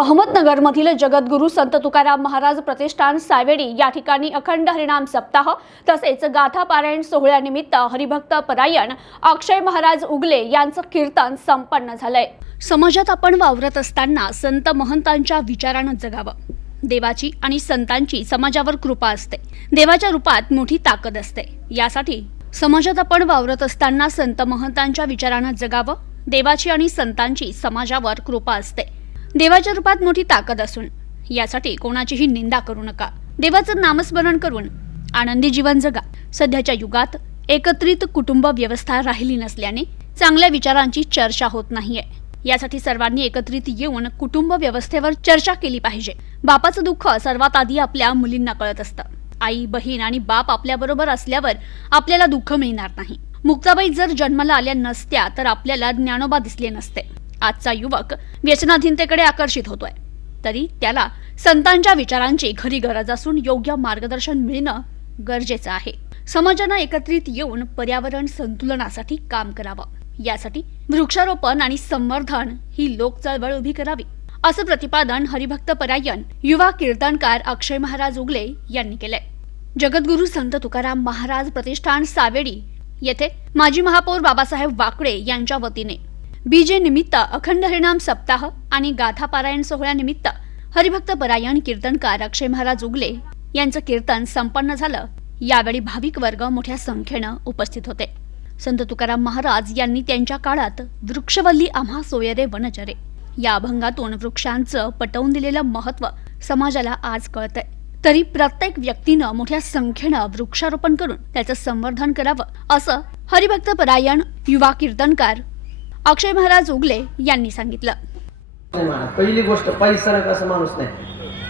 अहमदनगरमधील जगद्गुरू संत तुकाराम महाराज प्रतिष्ठान सावेडी या ठिकाणी अखंड हरिनाम सप्ताह तसेच गाथा पारायण सोहळ्यानिमित्त हरिभक्त परायण अक्षय महाराज उगले यांचं कीर्तन संपन्न झालंय. समाजात आपण वावरत असताना संत महंतांच्या विचारानं जगावं. देवाची आणि संतांची समाजावर कृपा असते. देवाच्या रूपात मोठी ताकद असते. यासाठी समाजात आपण वावरत असताना संत महंतांच्या विचारानं जगावं. देवाची आणि संतांची समाजावर कृपा असते. देवाच्या रूपात मोठी ताकद असून यासाठी कोणाचीही निंदा करू नका. देवाचं नामस्मरण करून आनंदी जीवन जगा. सध्याच्या युगात एकत्रित कुटुंब व्यवस्था राहिली नसल्याने चांगल्या विचारांची चर्चा होत नाहीये. यासाठी सर्वांनी एकत्रित येऊन कुटुंब व्यवस्थेवर चर्चा केली पाहिजे. बापाचं दुःख सर्वात आधी आपल्या मुलींना कळत असतं. आई बहीण आणि बाप आपल्याबरोबर असल्यावर आपल्याला दुःख मिळणार नाही. मुक्ताबाई जर जन्माला आल्या नसत्या तर आपल्याला ज्ञानोबा दिसले नसते. आजचा युवक व्यसनाधीनतेकडे आकर्षित होतोय. तरी त्याला संतांच्या विचारांची खरी गरज असून योग्य मार्गदर्शन मिळणं गरजेचं आहे. समाजानं एकत्रित येऊन पर्यावरण संतुलनासाठी काम करावं. यासाठी वृक्षारोपण आणि संवर्धन ही लोक चळवळ उभी करावी असं प्रतिपादन हरिभक्त परायण युवा कीर्तनकार अक्षय महाराज उगले यांनी केलंय. जगद्गुरू संत तुकाराम महाराज प्रतिष्ठान सावेडी येथे माजी महापौर बाबासाहेब वाकडे यांच्या वतीने बीजे निमित्त अखंड हरिनाम सप्ताह आणि गाथा पारायण सोहळ्यानिमित्त हरिभक्त परायण कीर्तनकार अक्षय महाराज उगले यांचं कीर्तन संपन्न झालं. यावेळी भाविक वर्ग मोठ्या संख्येनं उपस्थित होते. संत तुकाराम महाराज यांनी त्यांच्या काळात वृक्षवल्ली आम्हा सोयरे वनचरे. या अभंगातून वृक्षांचं पटवून दिलेलं महत्त्व समाजाला आज कळतंय. तरी प्रत्येक व्यक्तीनं मोठ्या संख्येनं वृक्षारोपण करून त्याचं संवर्धन करावं असं हरिभक्त परायण युवा कीर्तनकार अक्षय महाराज उगले यांनी सांगितलं. नाही पहिली गोष्ट पैसा नका असं माणूस नाही?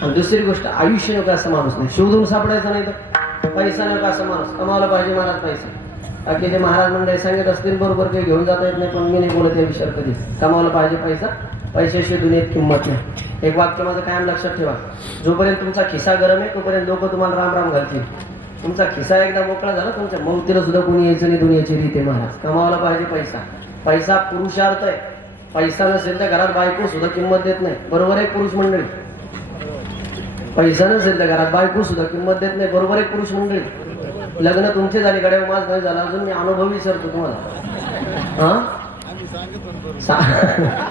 आणि दुसरी गोष्ट आयुष्य नका असं माणूस नाही? शोधून सापडायचं नाही तर? पैसा नका असं माणूस? कमावला पाहिजे महाराज पैसा. बाकी ते महाराज मंडळी सांगत असतील बरोबर काही घेऊन जाता येत नाही पण मी नाही बोलत या विचार कधी. कमावला पाहिजे पैसा पैशाशी दुनियेत किंमत नाही. एक वाक्य माझं कायम लक्षात ठेवा. जोपर्यंत तुमचा खिसा गरम आहे तोपर्यंत लोक तुम्हाला राम राम घालतील. तुमचा खिसा एकदा मोकळा झाला तुमच्या मौतीला सुद्धा कोणी यायचं नाही दुनियाची रीत महाराज. कमावला पाहिजे पैसा. पैसा पुरुषार्थ आहे. पैसा नसेल तर घरात बायको सुद्धा किंमत देत नाही. बरोबर आहे पुरुष मंडळी? पैसा नसेल तर घरात बायको सुद्धा किंमत देत नाही. बरोबर आहे पुरुष मंडळी? लग्न तुमचे झाले गड्या माझ नाही झालं. अजून मी अनुभव विसरतो तुम्हाला. हा?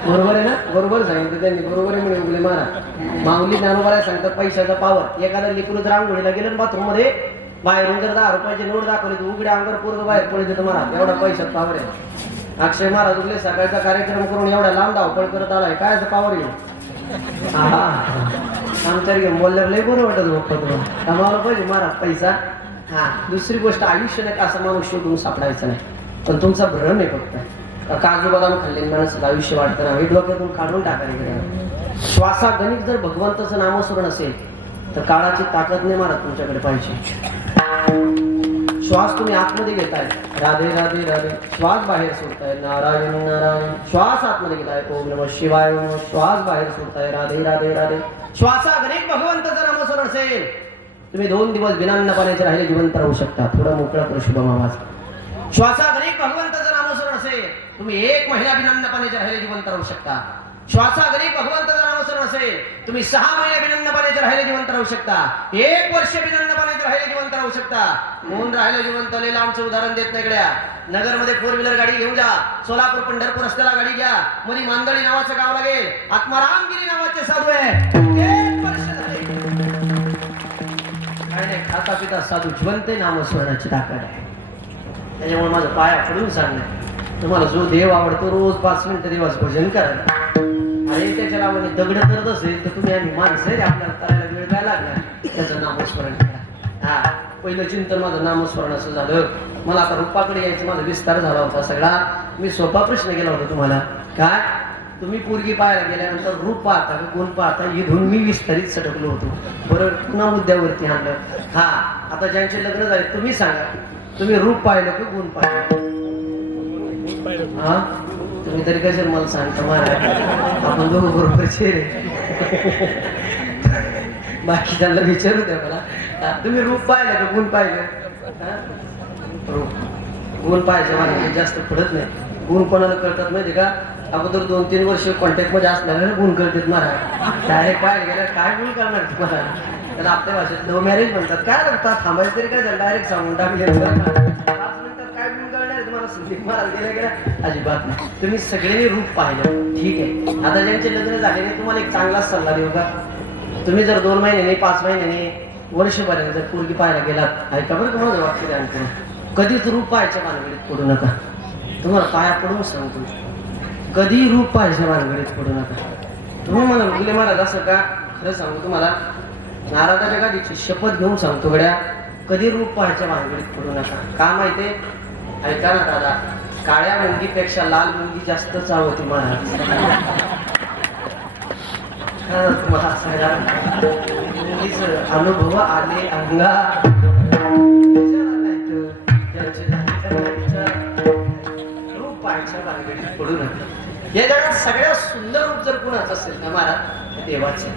बरोबर आहे ना? बरोबर सांगितलं त्यांनी. बरोबर आहे म्हणे उगले महाराज. माऊली ज्ञानोबाला आहे सांगतात पैशाचा पावर एखादा लिकून जर आंघोळीला गेलं बाथरूममध्ये बाहेरून जर दहा रुपयाचे नोट दाखवले तर उघड्या अंगावर पूर्ण बाहेर पडते तुम्हाला एवढा पैशात पावर आहे. अक्षय महाराज उठले सकाळचा कार्यक्रम करून एवढा लांब धावपळ करत आलाय काय पावर येईल? आमच्या घेऊन बोलल्यावर लय बरं वाटत बाप्पा तुम्हाला. कमावला पाहिजे महाराज पैसा. हा दुसरी गोष्ट आयुष्य नाही का असं माणूस शोधून सापडायचं नाही. पण तुमचा भ्रम आहे फक्त. काजू बदाम खाल्ले माणसाचं आयुष्य वाटतं ना हे डोक्यातून काढून टाकायला श्वासागणिक जर भगवंताचं नामस्मरण असेल तर काळाची ताकद नाही मारत तुमच्याकडे पाहिजे. श्वास तुम्ही आतमध्ये घेताय. राधे राधे राधे. श्वास बाहेर सोडताय. नारायण नारायण. श्वास आतमध्ये घेताय. ओम नम शिवाय ओम श्वास बाहेर सोडताय. राधे राधे राधे. श्वासागणिक भगवंताचं नामस्मरण असेल तुम्ही दोन दिवस बिनान्न पाण्याचे राहिले जिवंत राहू शकता. थोडं मोकळा करू शुभम आवाज. अनेक भगवंताचं नामस्मरण असेल तुम्ही एक महिना बिनान्न पाण्याचे राहिले जिवंत राहू शकता. श्वासागणिक भगवंताचं नामस्मरण असेल तुम्ही सहा महिने बिनन्न राहिले जिवंत राहू शकता. एक वर्ष बिनन्न राहिले जिवंत राहू शकता. कोण राहिलं जिवंत? आलेलं आमचं उदाहरण देत नगड्या नगरमध्ये फोर व्हीलर गाडी घेऊन जा. सोलापूर पंढरपूर रस्त्याला गाडी घ्या. मध्ये मांदळी नावाचं गाव लागेल. आत्मारामगिरी नावाचे साधू आहे खाता पिता साधू जिवंत नामस्मरणाची ताकद आहे. त्याच्यामुळे माझा पाया पडून सांगणं तुम्हाला जो देव आवडतो रोज पाच मिनिटं देवाचं भजन करा. आणि त्याच्या नावाने दगड करत असेल तर तुम्ही आम्ही माणसं आहे, आपल्याला करायला वेळ काय लागणार त्याचं नामस्मरण करा. हा पहिलं चिंतन माझं नामस्मरण असं झालं. मला आता रूपाकडे यायचं माझा विस्तार झाला होता सगळा. मी सोपा प्रश्न केला होता तुम्हाला. काय? तुम्ही पोरगी पाहायला गेल्यानंतर रूप पाहता का गुण पाहता? इथून मी विस्तारित सटकलो होतो. बरं पुन्हा मुद्द्यावरती आणलं. हा आता ज्यांचे लग्न झाले तुम्ही सांगा. तुम्ही रूप पाहिलं का गुण पाहिलं? हा? तुम्ही तरी कशाला मला सांगता महाराज आपण दोघं बरोबरचे रे बाकी त्यांना विचारू द्या मला. तुम्ही रूप पाहिलं का? गुण पाहिलं? रूप. गुण पाहायचं मला जास्त पडत नाही. गुण कोणाला कळतात माहिती का? अगोदर दोन तीन वर्ष कॉन्टॅक्टमध्ये असल्यावर गुण करतात मला डायरेक्ट काय गेलं? काय गुण करणार तुम्हाला त्याला आपल्या भाषेत लव्ह मॅरेज म्हणतात. काय लागतात थांबायचं तरी काय झालं? डायरेक्ट सांगून टाकले. करणार तुम्हाला संदीप अजिबात नाही. तुम्ही सगळ्यांनी रूप पाहिलं. ठीक आहे. आता ज्यांचे लग्न झाले नाही तुम्हाला एक चांगला सल्ला देऊ का? तुम्ही जर दोन महिन्याने पाच महिन्याने वर्षभराने जर पोरगी पाहायला गेलात ऐका बरं तुम्हाला वाक्य द्या कधीच रूप पाहायच्या भानगडीत पडू नका. तुम्हाला पाया पडून सांगतो. कधी रूप पाहायच्या भानगडीत पडू नका. तुम्ही मला मुले महाराज असं का? खरं सांगू तुम्हाला नाराजाच्या गादीची शपथ घेऊन सांगतो गड्या कधी रूप पाहायच्या भानगडीत पडू नका. का माहितीये? ऐका ना दादा काळ्या मुंगीपेक्षा लाल मुंगी जास्त चावती मला. तुम्हाला सांगा अनुभव आले अंगा. रूप बालगडीत पडू नका. या जगात सगळ्यात सुंदर रूप जर कुणाच असेल ना महाराज देवाचे.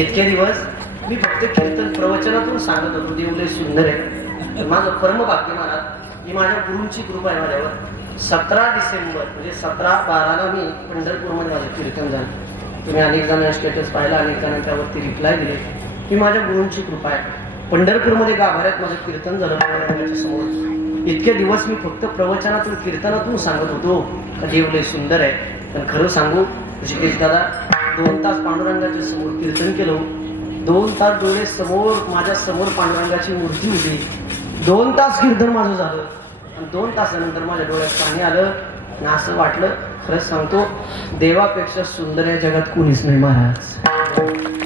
इतके दिवस मी फक्त कीर्तन प्रवचनातून सांगत होतो देव लय सुंदर आहे. माझं कर्म मला ही माझ्या गुरूंची कृपा आहे माझ्यावर. सतरा डिसेंबर म्हणजे सतरा बाराला मी पंढरपूरमध्ये माझं कीर्तन झालं. तुम्ही अनेक जणांना स्टेटस पाहिला अनेक जणांनी त्यावरती रिप्लाय दिले. ही माझ्या गुरूंची कृपा आहे. पंढरपूरमध्ये गाभाऱ्यात माझं कीर्तन झालं समोर. इतके दिवस मी फक्त प्रवचनातून कीर्तनातून सांगत होतो का देव लय सुंदर आहे. पण खरं सांगू ऋषिकेश दादा दोन तास पांडुरंगाच्या समोर कीर्तन केलं. दोन तास डोळे समोर माझ्यासमोर पांडुरंगाची मूर्ती होती. दोन तास कीर्तन माझं झालं. आणि दोन तासानंतर माझ्या डोळ्यात पाणी आलं आणि असं वाटलं खरंच सांगतो देवापेक्षा सुंदर या जगात कुणीच नाही महाराज.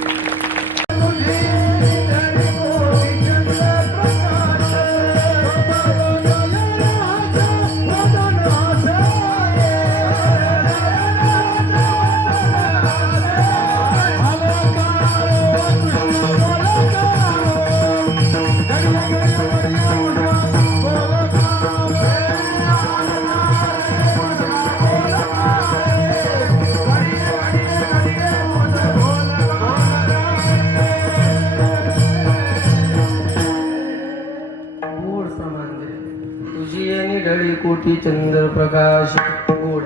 प्रकाश गोड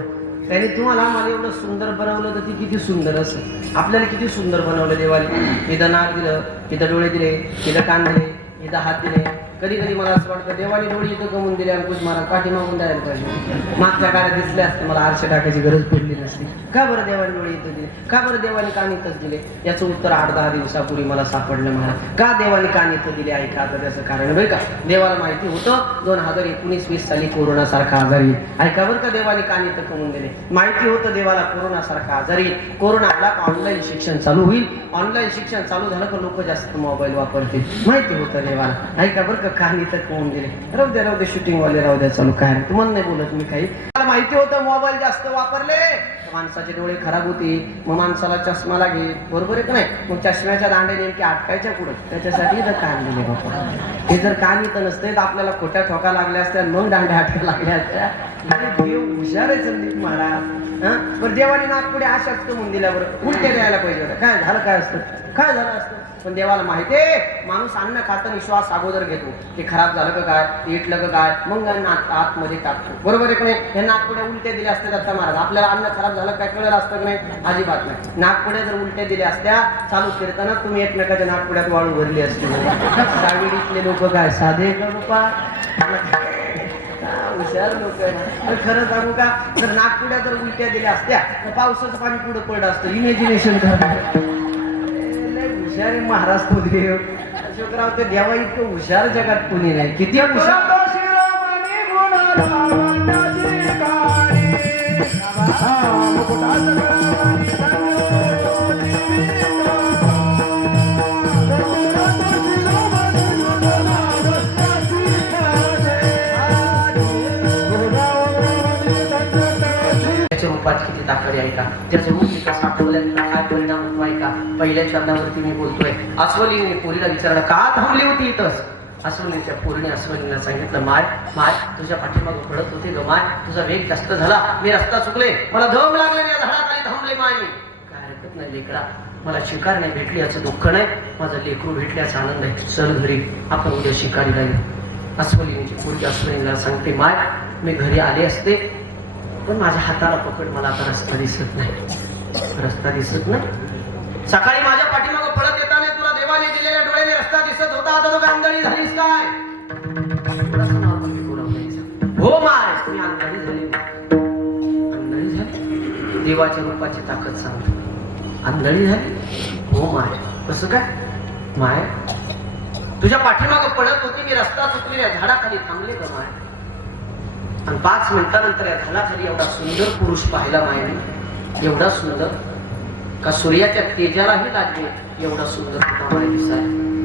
त्याने तुम्हाला मला एवढं सुंदर बनवलं तर ती किती सुंदर असेल. आपल्याला किती सुंदर बनवलं देवाने. इथं नाक दिलं इथं डोळे दिले इथं कान दिले इथं हात दिले. कधी कधी मला असं वाटतं देवाने डोळे इथं कमवून दिले अंकुश महाराज पाठी मागून द्यायला पाहिजे मागच्या काळात दिसले असते मला आरशे टाकायची गरज पडली नसती. का बरं देवाने डोळे इथं दिले? का बरं देवाने कान इथंच दिले? याचं उत्तर आठ दहा दिवसापूर्वी मला सापडलं महाराज का देवाने कान इथं दिले? ऐका आता त्याचं कारण बरं का? देवाला माहिती होतं दोन हजार एकोणीस वीस साली कोरोना सारखा आजार येईल. ऐका बरं का देवाने कान इथं कमवून दिले? माहिती होतं देवाला कोरोना सारखा आजार येईल. कोरोना आला ऑनलाईन शिक्षण चालू होईल? ऑनलाईन शिक्षण चालू झालं का लोक जास्त मोबाईल वापरतील? माहिती होतं देवाला. ऐका बरं का कान इथं कमवून दिले? राहू द्या राहू दे शूटिंग वाले राहू द्या चालू काय? नाही. तुम्हाला नाही बोलत मी काही. मला माहिती होतं मोबाईल जास्त वापरले. माणसाचे डोळे खराब होते. मग माणसाला चष्मा लागेल बरोबर आहे का नाही? मग चष्म्याच्या दांडे नेमके अटकायच्या पुढे. त्याच्यासाठी इथं कान दिले बाबा. हे जर कान इथं नसते तर आपल्याला खोट्या ठोका लागल्या असत्या मग दांड्या अटका लागल्या असत्या. म्हणजे देव हुशार आहे संदीप महाराज. हा? बरं देवाने नागपुढे अशाच कमवून दिल्या बरं उलटे द्यायला पाहिजे होतं. काय झालं काय असतं? काय झालं असतं? पण देवाला माहितीये माणूस अन्न खाताना श्वास अगोदर घेतो. ते खराब झालं का काय? इटलं का काय? मग नाक आतमध्ये टाकतो. बरोबर आहे का नाही? हे नागपुड्या उलट्या दिल्या असत्या दत्ता महाराज. आपल्याला अन्न खराब झालं काय कळलं असतं का नाही? अजिबात नाही. नागपुड्या जर उलट्या दिल्या असत्या चालू फिरताना तुम्ही एकमेकाच्या नागपुड्यात वाळू भरली असते साविडीतले लोक काय? साधे का बाप्पा? हुशार लोक खरं सांगू का? तर नागपुड्या जर उलट्या दिल्या असत्या तर पावसाचं पाणी पुढे पडलं असतं. इमॅजिनेशन करणार. हुशार आहे महाराज देव अशोकराव ते देवा इतकं हुशार जगात कोणी नाही. किती हुशार? त्याच्या किती आहे का त्याचं रूप मी कसं काय परिणाम होतो आहे का पहिल्या शब्दावरती मी बोलतोय अस्वलीने पोरीला विचारलं का थांबली होती इथंच? अस्वलीच्या पोरीने अस्वलीला सांगितलं माय माय तुझ्या पाठीमागं पडत होते ग माय. तुझा वेग जास्त झाला. मी रस्ता चुकले. मला धम लागले या झाडाखाली थांबले माय. मी काय हरकत नाही लेकडा. मला शिकार नाही भेटली याचं दुःख नाही. माझं लेकरू भेटल्याचा आनंद आहे. चल घरी. आपण उद्या शिकारी येऊ. अस्वलीची पोरगी अस्वलीला सांगते माय मी घरी आले असते. पण माझ्या हाताला पकड मला आता रस्ता दिसत नाही. रस्ता दिसत नाही. सकाळी माझ्या पाठीमागं पळत येताना तुला देवाने दिलेल्या डोळ्याने रस्ता दिसत होता. आता तो गांधळी झालीस काय? हो माय तुम्ही अंधळी झाली. अंधळी झाली? देवाच्या रूपाची ताकद सांगतो. आंधळी झाली? हो माय. कसं काय? माय तुझ्या पाठीमागं पडत होती मी रस्ता चुकलेल्या झाडाखाली थांबले का माय? आणि पाच मिनिटानंतर या झाडाखाली एवढा सुंदर पुरुष पाहिला मायने. एवढा सुंदर. का सूर्याच्या तेजालाही लागले एवढा सुंदर माय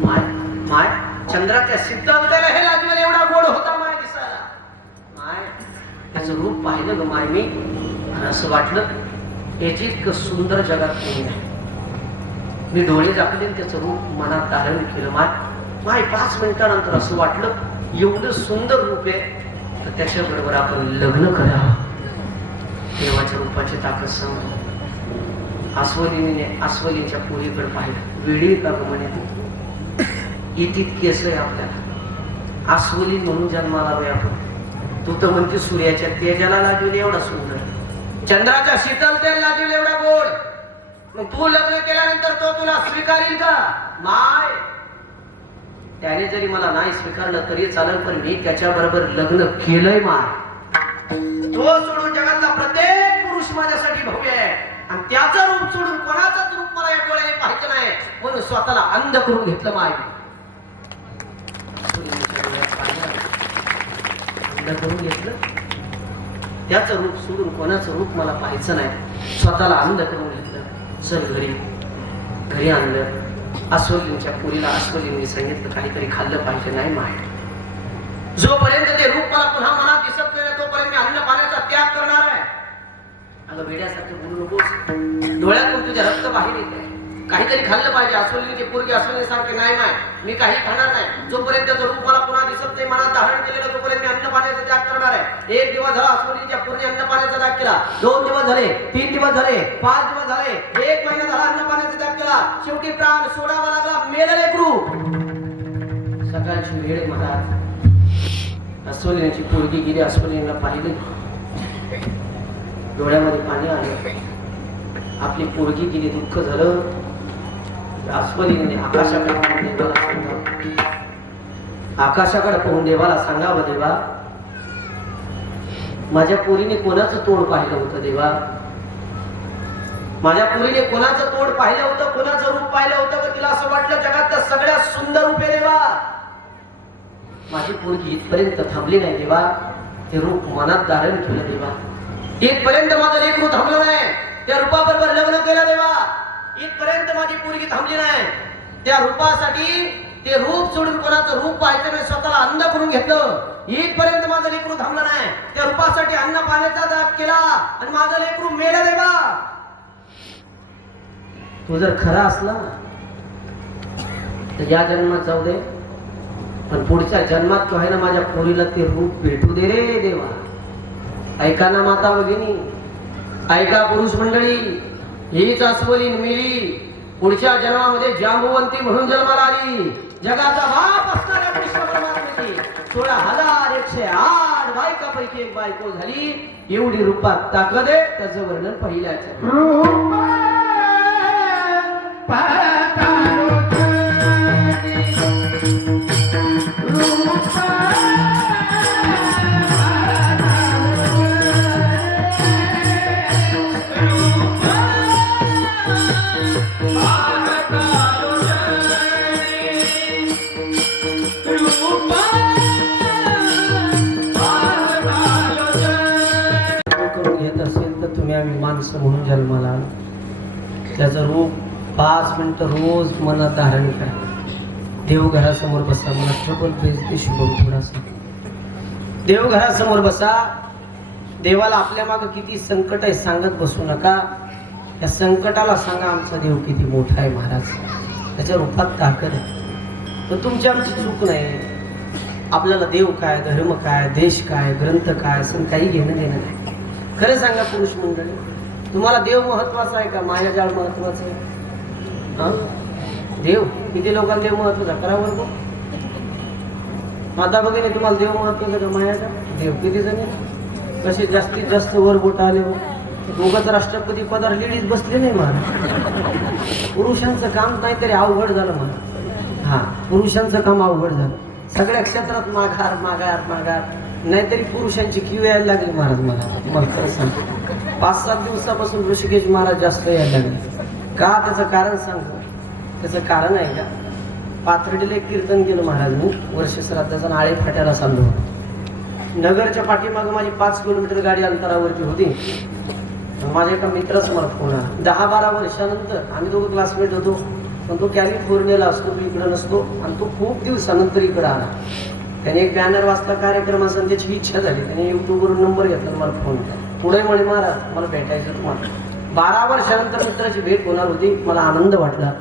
माय माय चंद्राच्या सिद्धांताला हे लागलेला एवढा गोड होता माय दिसायला. माय त्याचं रूप पाहिलं ग माय मी. आणि असं वाटलं याची इतकं सुंदर जगात कोणी नाही. मी डोळे झाकले त्याचं रूप मनात धारण केलं माय. माय पाच मिनिटानंतर असं वाटलं एवढं सुंदर रूप आहे. तर त्याच्याबरोबर आपण लग्न करावं. देवाच्या रूपाची ताकद सांगतो आस्वलीने अस्वलीच्या पोरीकडे पाहिलं. वेळी का ग म्हणे तू इथे केस आहे आपल्याला. अस्वली म्हणून जन्माला आलोय आपण. तू तर म्हणते सूर्याच्या तेजाला लागलेली एवढा सुंदर. चंद्राच्या शीतलतेला लागलेला एवढा गोड मग तू लग्न केल्यानंतर तो तुला स्वीकारील का? माय. त्याने जरी मला नाही स्वीकारलं तरी चालेल पण मी त्याच्या बरोबर लग्न केलंय माय. तो सोडून जगातला प्रत्येक पुरुष माझ्यासाठी भव्य आहे. आणि त्याचं रूप सोडून कोणाचाच रूप मला या डोळ्याने पाहायचं नाही म्हणून स्वतःला अंध करून घेतलं माय अंध करून घेतलं? त्याचं रूप सोडून कोणाचं रूप मला पाहायचं नाही. स्वतःला अंध करून घेतलं. चल घरी. घरी आणलं. अस्वलींच्या पुरीला अस्वलींनी सांगितलं काहीतरी खाल्लं पाहिजे नाही माहीत. जोपर्यंत ते रूप मला पुन्हा मनात दिसत नाही तोपर्यंत मी अन्न पाण्याचा त्याग करणार आहे. अगं वेड्यासारखं बोलू नकोस. डोळ्यातून तुझ्या रक्त बाहेर येत आहे. काहीतरी खाल्लं पाहिजे. अस्वलीची पोरगी अस्वली सारखे नाही नाही. मी काही खाणार नाही. जोपर्यंत त्याचं रूप मला पुन्हा दिसत नाही मनात धारण केलेलं तोपर्यंत मी अन्न पाण्याचा त्याग करणार आहे. एक दिवस झाला अस्वलीच्या पूर्ण अन्न पाण्याचा त्याग केला. दोन दिवस झाले तीन दिवस झाले पाच दिवस झाले. एक महिना झाला अन्न पाण्याचा त्याग केला. शेवटी प्राण सोडावा लागला. मेलं लेकरू सकाळची वेळ महाराज अस्वलीची पोरगी गेली अस्वलीला पाहिली. डोळ्यामध्ये पाणी आलं. आपली पोरगी गेली दुःख झालं. अस्वलीने आकाशाकडे पाहून देवाला सांगावं. आकाशाकडे पाहून देवाला सांगावं देवा. माझ्या पोरीने कोणाचं तोड पाहिलं होतं देवा? माझ्या पोरीने कोणाचं तोड पाहिलं होतं कोणाचं रूप पाहिलं होतं का? तिला असं वाटलं जगातलं सगळ्यात सुंदर रूप आहे देवा. माझी पोरगी इथपर्यंत थांबली नाही देवा. ते रूप मनात धारण केलं देवा. इथपर्यंत माझं लेकरू थांबलं नाही. त्या रूपाबरोबर लग्न केलं देवा. इथपर्यंत माझी पोरगी थांबली नाही. त्या रूपासाठी ते रूप सोडून कोणाचं रूप पाहायचं नाही स्वतःला अंध करून घेतलं. इथपर्यंत माझं लेकरू थांबलं नाही. त्या रूपासाठी अन्न पाण्याचा दाब केला आणि माझं लेकरू मेलं देवा तू जर खरा असला तर या जन्मात जाऊ दे. पण पुढच्या जन्मात तो आहे ना माझ्या पोरीला ते रूप भेटू दे रे देवा. ऐका ना माता भगिनी ऐका पुरुष मंडळी. हीच अस्वलीन मिली. पुढच्या जन्मामध्ये जांबुवंती म्हणून जन्माला आली. जगाचा बाप असणाऱ्या कृष्ण सोळा हजार एकशे आठ बायकापैकी एक बायको झाली. एवढी रूपात ताकद आहे त्याचं वर्णन पहिल्याच. त्याचं रूप पाच मिनटं रोज मनात धारण करा. देवघरासमोर बसा मला ट्रबल बेजते शुभम थोडासा. देवघरासमोर बसा. देवाला आपल्या मागं किती संकट आहे सांगत बसू नका. त्या संकटाला सांगा आमचा देव किती मोठा आहे महाराज. त्याच्या रूपात ताकद आहे. तर तुमची आमची चूक नाही. आपल्याला देव काय धर्म काय देश काय ग्रंथ काय असं काही घेणं देणं नाही. खरं सांगा पुरुष मंडळी तुम्हाला देव महत्त्वाचा आहे का? मायाजाळ महत्वाचं आहे. हा? देव? किती लोकांना देव महत्त्वाचा करा बरं बघ. माता भगिनी तुम्हाला देव महत्वाचं का मायाजाळ देव. किती जण कसे जास्तीत जास्त वर बोट आले हो. दोघंच राष्ट्रपती पदावर लेडीज बसले नाही मला पुरुषांचं काम नाहीतरी अवघड झालं मला हा पुरुषांचं काम अवघड झालं. सगळ्या क्षेत्रात माघार माघार माघार. नाहीतरी पुरुषांची क्यू यायला लागली महाराज मला. तुम्हाला खरं सांगतो. पाच सात दिवसापासून ऋषिकेश महाराज जास्त यायला लागले का? त्याचं कारण सांगतो त्याचं कारण आहे का? पाथर्डीला एक कीर्तन केलं महाराजांनी. वर्ष श्राद्धाचा नाळे फाट्याला सांगलो नगरच्या पाठीमागं माझी पाच किलोमीटर गाडी अंतरावरती होती. माझ्या एका मित्राचा मला फोन आला. दहा बारा वर्षानंतर आम्ही दोघं क्लासमेट होतो. पण तो कॅलिफोर्नियाला असतो तो इकडं नसतो. आणि तो खूप दिवसानंतर इकडं आला. त्याने एक बॅनर वाचता कार्यक्रमाचा त्याची इच्छा झाली. त्याने युट्यूबवरून नंबर घेतला मला फोन केला. पुढे म्हणे महाराज मला भेटायचं तुम्हाला. बारा वर्षानंतर मित्राची भेट होणार होती मला आनंद वाटला.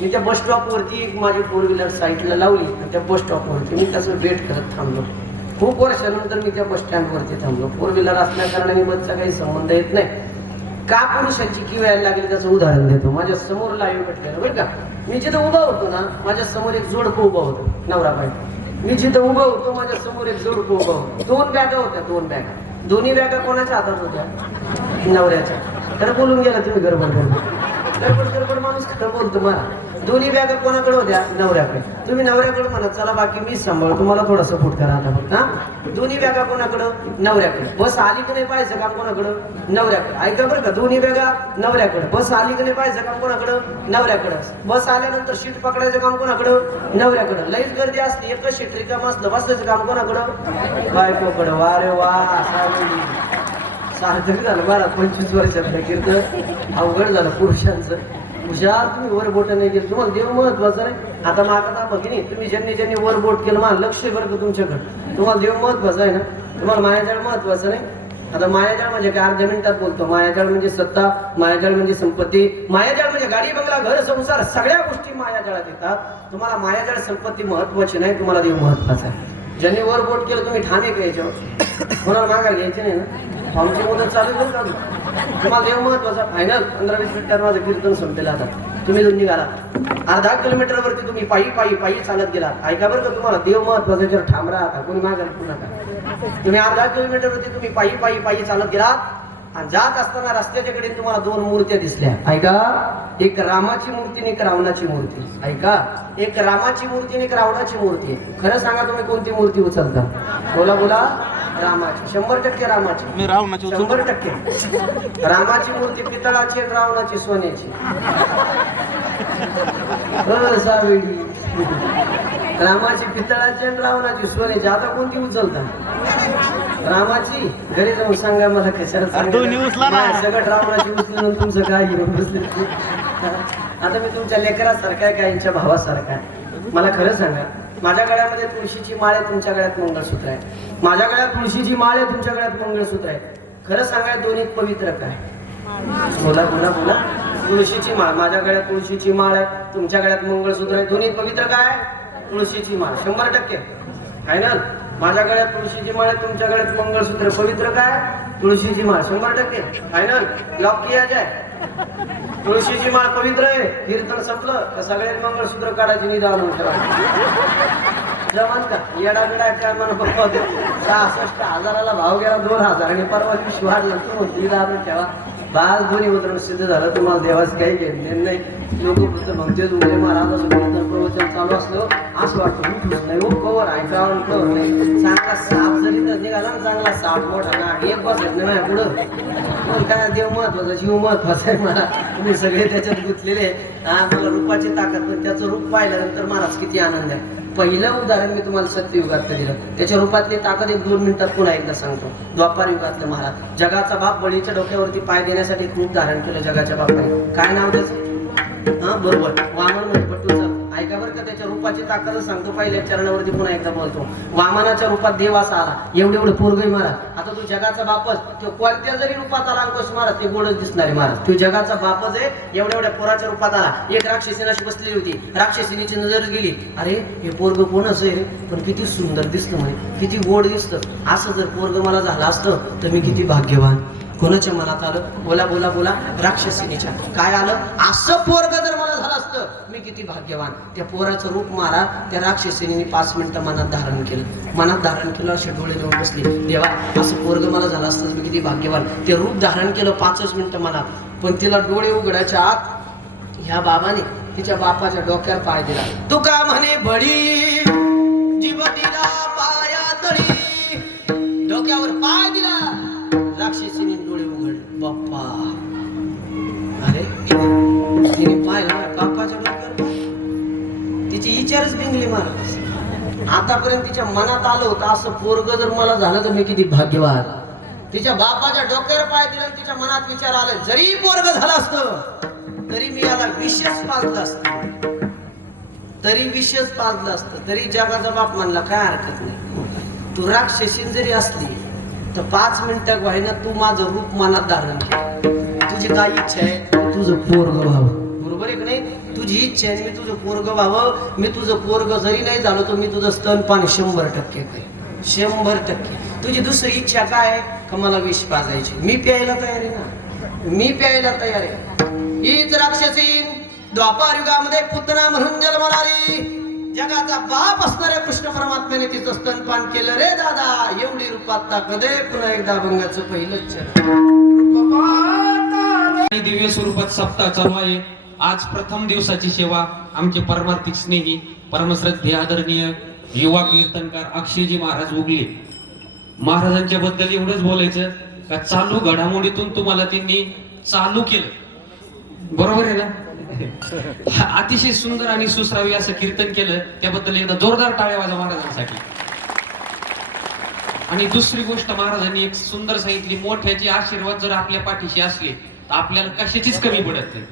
मी त्या बस स्टॉपवरती एक माझी फोर व्हीलर साईडला लावली आणि त्या बस स्टॉपवरती मी त्याचं वेट करत थांबलो. खूप वर्षानंतर मी त्या बस स्टँडवरती थांबलो. फोर व्हीलर असल्याकारणाने बसचा काही संबंध येत नाही. का पुरुषांची की यायला लागली त्याचं उदाहरण देतो. माझ्यासमोर लाईव्ह भेटलेलं बरं का? मी जिथं उभा होतो ना माझ्यासमोर एक जोडपं उभा होतो नवरा बायको मी जिथं उभं होतो माझ्यासमोर एक जोडपं उभं होतो. दोन बॅगा होत्या दोन बॅगा. दोन्ही बॅगा कोणाच्या हातात होत्या? नवऱ्याच्या. तर बोलून गेला तुम्ही गडबड गडबड गडबड गडबड माणूस खरं बोलतो मला दोन्ही बॅगा कोणाकडे होत्या? नवऱ्याकडे. तुम्ही नवऱ्याकडे म्हणा चला बाकी मी सांभाळ तुम्हाला थोडा सपोर्ट करा आता हा? दोन्ही बॅगा कोणाकडं? नवऱ्याकडे. बस आली की नाही पाहायचं काम कोणाकडं? नवऱ्याकडे. ऐका बरं का दोन्ही बॅगा नवऱ्याकडे. बस आली की नाही पाहायचं काम कोणाकडं? नवऱ्याकडं. बस आल्यानंतर शीट पकडायचं काम कोणाकडं? नवऱ्याकडं. लईच गर्दी असते. एकच शीट रिकाम असलं बसायचं काम कोणाकडं? बायकोकडं. वा रे वा सार्थक झालं बारा पंचवीस वर्षातलं कीर्तन. अवघड झालं पुरुषांचं. हुशार तुम्ही वर बोट नाही तुम्हाला देव महत्वाचं नाही. आता माझा दाबा की नाही. तुम्ही ज्यांनी ज्यांनी वर बोट केलं मला लक्ष आहे का तुमच्याकडे. तुम्हाला देव महत्वाचं आहे ना? तुम्हाला मायाजाळ महत्वाचं नाही? आता मायाजाळ म्हणजे काय? अर्ध्या मिनिटात बोलतो. मायाजाळ म्हणजे सत्ता मायाजाळ म्हणजे संपत्ती. मायाजाळ म्हणजे गाडी बंगला घर संसार सगळ्या गोष्टी मायाजाळात येतात. तुम्हाला मायाजाळ संपत्ती महत्वाची नाही तुम्हाला देव महत्त्वाचा आहे. ज्यांनी वर बोट केलं तुम्ही ठाणे घ्यायचं कोणाला मागायला घ्यायचे नाही ना? आमची मुदत चालू बरं का तुम्हाला देव महत्त्वाचा फायनल पंधरा वीस मिनिटात माझं कीर्तन संपलेलं आता. तुम्ही दोन निघाला. अर्धा किलोमीटर वरती तुम्ही पायी पायी पायी चालत गेलात. ऐका बरं का तुम्हाला देव महत्त्वाचा जर ठाम राहता कोणी मागायला पुन्हा नका. तुम्ही अर्धा किलोमीटर वरती तुम्ही पायी पायी पायी चालत गेलात. आणि जात असताना रस्त्याच्या कडे तुम्हाला दोन मूर्त्या दिसल्या. ऐका एक रामाची मूर्ती आणि एक रावणाची मूर्ती. ऐका एक रामाची मूर्ती आणि एक रावणाची मूर्ती. आहे खरं सांगा तुम्ही कोणती मूर्ती उचलता? बोला बोला. रामाची. शंभर टक्के रामाची. रावणाची शंभर टक्के. रामाची मूर्ती पितळाची आणि रावणाची सोन्याची. रामाची पितळाची आणि रावणाची सोन्याची. आता कोणती उचलता रामाची? घरी जाऊन सांगा मला कशाला उचला. सगळं रावणाची उचलून तुमचं काय आता मी तुमच्या लेकरासारखा आहे का यांच्या भावासारखा आहे? मला खरं सांगा माझ्या गळ्यामध्ये तुळशीची माळ आहे तुमच्या गळ्यात मंगळसूत्र आहे. माझ्या गळ्यात तुळशीची माळ आहे तुमच्या गळ्यात मंगळसूत्र आहे. खरं सांगाय दोन्ही पवित्र काय बोला बोला बोला. तुळशीची माळ माझ्या गळ्यात तुळशीची माळ आहे तुमच्या गळ्यात मंगळसूत्र आहे दोन्ही पवित्र काय तुळशीची माळ. शंभर टक्के. फायनल माझ्या गळ्यात तुळशीची माळ आहे तुमच्या गळ्यात मंगळसूत्र. पवित्र काय? तुळशीची माळ. शंभर टक्के. फायनल लॉक किया जाय. तुळशीची माळ पवित्र आहे. कीर्तन संपलं तर सगळे मंगळसूत्र काढायचे निदान जमान का येडा बिडा काय म्हणा बघा सहासष्ट हजाराला भाव गेला दोन हजार आणि परवा दिवशी वाढला. तो दीड ठेवा. बाल दोन्ही उतरण सिद्ध झालं तुम्हाला देवास काही घेतले नाही. लोक फक्त म्हणते उद्या महाराजाचं कीर्तन प्रवचन चालू असलं असं वाटतं उठूच नाही हो कवर ऐकावं कवर नाही. चांगला साप जरी तर निघाला ना चांगला साप मोठा ना एक बसत नाही पुढं. पण काय देव महत्त्वाचा जीव महत्त्वाचा आहे मला. तुम्ही सगळे त्याच्यात गुंतलेले हा मला रूपाची ताकद पण त्याचं रूप पाहिल्यानंतर महाराज किती आनंद आहे. पहिलं उदाहरण मी तुम्हाला सत्ययुगातलं दिलं? त्याच्या रूपातली ताकद एक दोन मिनिटात पुन्हा एकदा सांगतो. द्वापार युगातलं महाराज. जगाचा बाप बळीच्या डोक्यावरती पाय देण्यासाठी खूप धारण केलं जगाच्या बापाने. काय नाव त्याचं? हा बरोबर. वामन म्हणजे ऐका बरं का त्याच्या रूपाची ताकद सांगतो. पहिल्या चरणावरती पुन्हा एकदा बोलतो. वामनाच्या रूपात देव असा आला. एवढे एवढे पोरगई महाराज. आता तू जगाचा बापच. तो कोणत्या जरी रूपात आला अंकुश महाराज ते गोडच दिसणारे महाराज. तू जगाचा बापच आहे. एवढ्या एवढ्या पोराच्या रूपात आला. एक राक्षसीनाशी बसलेली होती. राक्षसीनीची नजर गेली. अरे हे पोरग कोणच आहे पण किती सुंदर दिसलं म्हणे. किती गोड दिसतं. असं जर पोरग मला झालं असतं तर मी किती भाग्यवान. कोणाच्या मनात आलं? बोला बोला बोला. राक्षसिनीच्या. काय आलं? असं पोरग जर असतं मी किती भाग्यवान. त्या पोराचं रूप मारा त्या राक्षसीने पाच मिनिटं मनात धारण केलं. मनात धारण केलं असे डोळे देऊन बसले. देवा असं पोरग मला झालं असतं मी किती भाग्यवान. ते रूप धारण केलं पाचच मिनिटं मनात पण तिला डोळे उघडायच्या आत ह्या बाबाने तिच्या बापाच्या डोक्यावर पाय दिला. तू का म्हणे बडी जीव दिला पाया तळी. डोक्यावर पाय दिला. राक्षसीने डोळे उघडले. बाप्पा. अरे व्हायला बाप्पाच्या डोक्यावर तिची विचारच बिंगली महाराज आतापर्यंत तिच्या मनात आलं होतं असं पोरग जर मला झालं तर मी किती भाग्यवान. तिच्या बापाच्या डोक्यावर पाय दिला तिच्या मनात विचार आले जरी पोरग झालं असत तरी मी याला विशेष पाजलं असत. तरी विशेष पाजलं असतं. तरी जगाचा बाप म्हणला काय हरकत नाही. तू राक्षसीन जरी असली तर पाच मिनिटं व्हायना तू माझं रूप मनात धारण केलं. तुझी काय इच्छा आहे? तुझं पोरग व्हावं. तुझी इच्छा आहे मी तुझं पोरग व्हावं. मी तुझं पोरग जरी नाही झालो तर मी तुझं स्तनपान शंभर टक्के करेन. शंभर टक्के. तुझी दुसरी इच्छा काय आहे? का मला विष पाजायची? मी प्यायला तयार आहे ना? मी प्यायला तयार आहे. हीच राक्षसी द्वापार युगामध्ये पुतना म्हणून जन्माला आली जगाचा बाप असणाऱ्या कृष्ण परमात्म्याने तिचं स्तनपान केलं रे दादा. एवढी रूपात कदे पुन्हा एकदा भंगाचं पहिलंच चरण. दिव्य स्वरूपात सप्ताह चालू आहे. आज प्रथम दिवसाची सेवा आमचे परमार्थिक स्नेही परमश्रद्धे आदरणीय युवा कीर्तनकार अक्षयजी महाराज उगले. महाराजांच्या बद्दल एवढंच बोलायचं का चालू घडामोडीतून तुम्हाला त्यांनी चालू केलं. बरोबर आहे ना? अतिशय सुंदर आणि सुश्रावी असं कीर्तन केलं त्याबद्दल एकदा जोरदार टाळ्या वाजा महाराजांसाठी. आणि दुसरी गोष्ट महाराजांनी एक सुंदर सांगितली मोठ्याचे आशीर्वाद जर आपल्या पाठीशी असले तर आपल्याला कशाचीच कमी पडत नाही.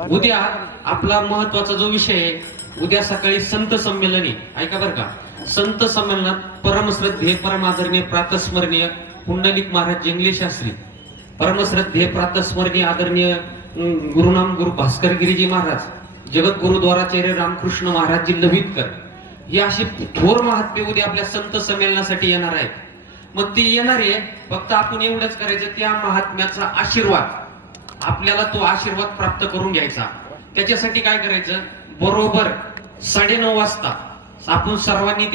उद्या आपला महत्त्वाचा जो विषय आहे उद्या सकाळी संत संमेलन आहे ऐका बरं का? संत संमेलनात परमश्रद्धे परमादरणीय प्रातस्मरणीय पुंडलिक महाराज जंगले शास्त्री. परमश्रद्धे प्रातस्मरणीय आदरणीय गुरुनाम गुरु भास्कर गिरीजी महाराज जगत गुरुद्वाराचार्य रामकृष्ण महाराजजी लवितकर. हे असे थोर महात्मे उद्या आपल्या संत संमेलनासाठी येणार आहेत. मग ते येणार आहे फक्त आपण एवढंच करायचं त्या महात्म्याचा आशीर्वाद. आपल्याला तो आशीर्वाद प्राप्त करून घ्यायचा. त्याच्यासाठी काय करायचं? बरोबर साडेनऊ वाजता आपण सर्वांनी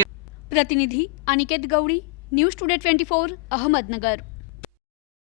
प्रतिनिधी Aniket Gawali news today twenty four Ahmednagar.